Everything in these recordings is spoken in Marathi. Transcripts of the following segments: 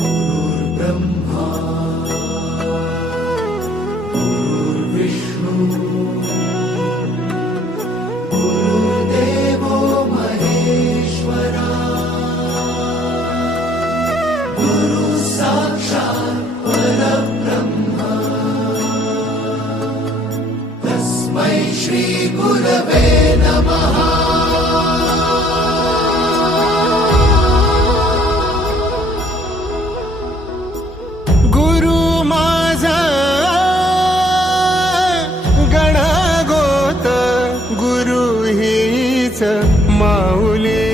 गुरुर्ब्रह्मा गुरुर्विष्णू गुरुर्देवो महेश्वरा गुरु साक्षात् परब्रह्म तस्मै श्री गुरवे नमः। माऊली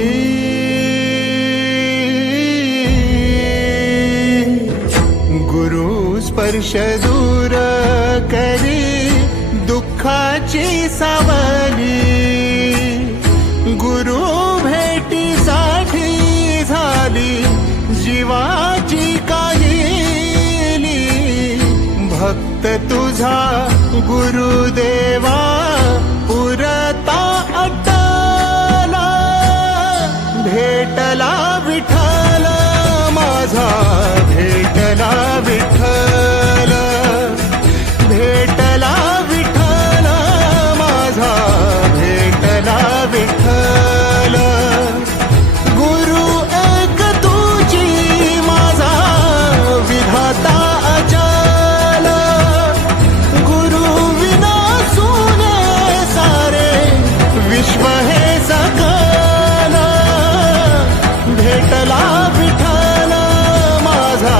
गुरु स्पर्श दूर करी दुःखाची सावली, गुरु भेटीसाठी झाली जीवाची काहिली। भक्त तुझा गुरुदेवा पुरता भेटला विठ्ठल माझा, भेटला विठ्ठल, भेटला विठ्ठल माझा, भेटला विठ्ठल। गुरु एक तुझी माझा विधाता अचल, गुरु विना सुने सारे विश्व हे सकल। भेटला विठ्ठल माझा,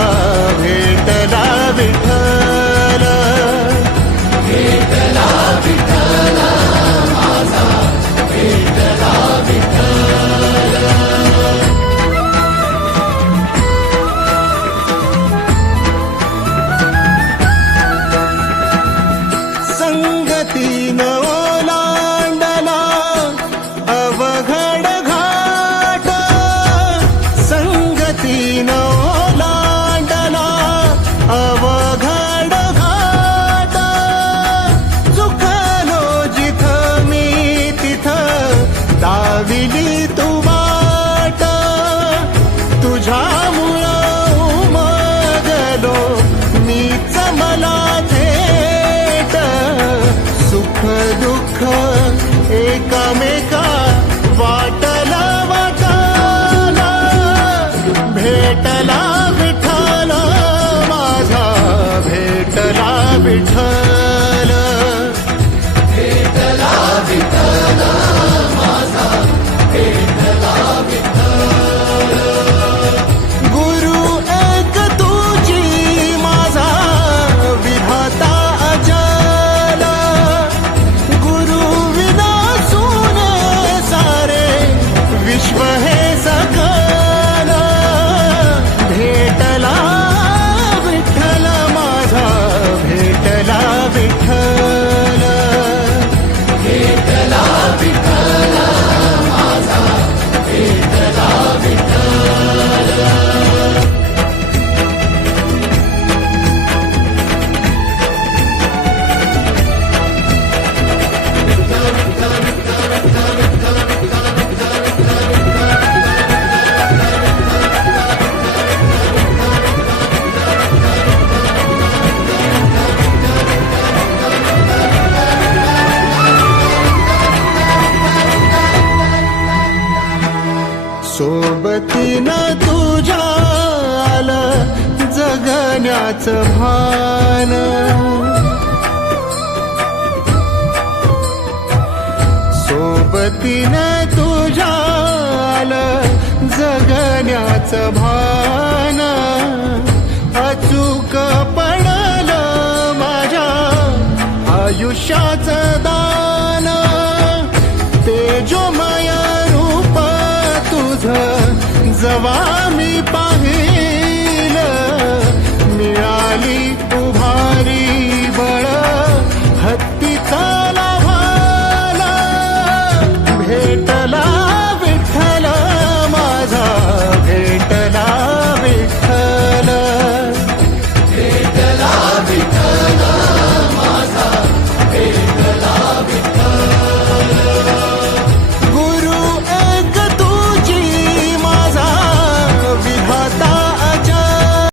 भेटला विठ्ठल, भेटला विठ्ठल माझा, भेटला विठ्ठल। संगतीन ओलांडला अवघड घाट, संगतीन ओलांडला अवघड घाट। चुकलो जिथं मी तिथं दाविली तू वाट, तुझ्यामुळं उमगलो मीच मला थेट। सुख दुःख एकामेका वाटला वाटाला, भेटला विठ्ठल माझा, भेटला विठ्ठल, भेटला विठ्ठल माझा, भेटला विठ्ठल। गुरु एक तुझी माझा विधाता अचल, गुरु विना सुने सारे विश्व हे सकल। भेटला विठ्ठल माझा, भेटला विठ्ठल, भेटला विठ्ठल माझा, भेटला विठ्ठल। सोबतीनं तुझ्या आलं जगण्याचं भान, सोबतीनं तुझ्या आलं जगण्याचं भान। अचूक पडलं माझ्या आयुष्याचं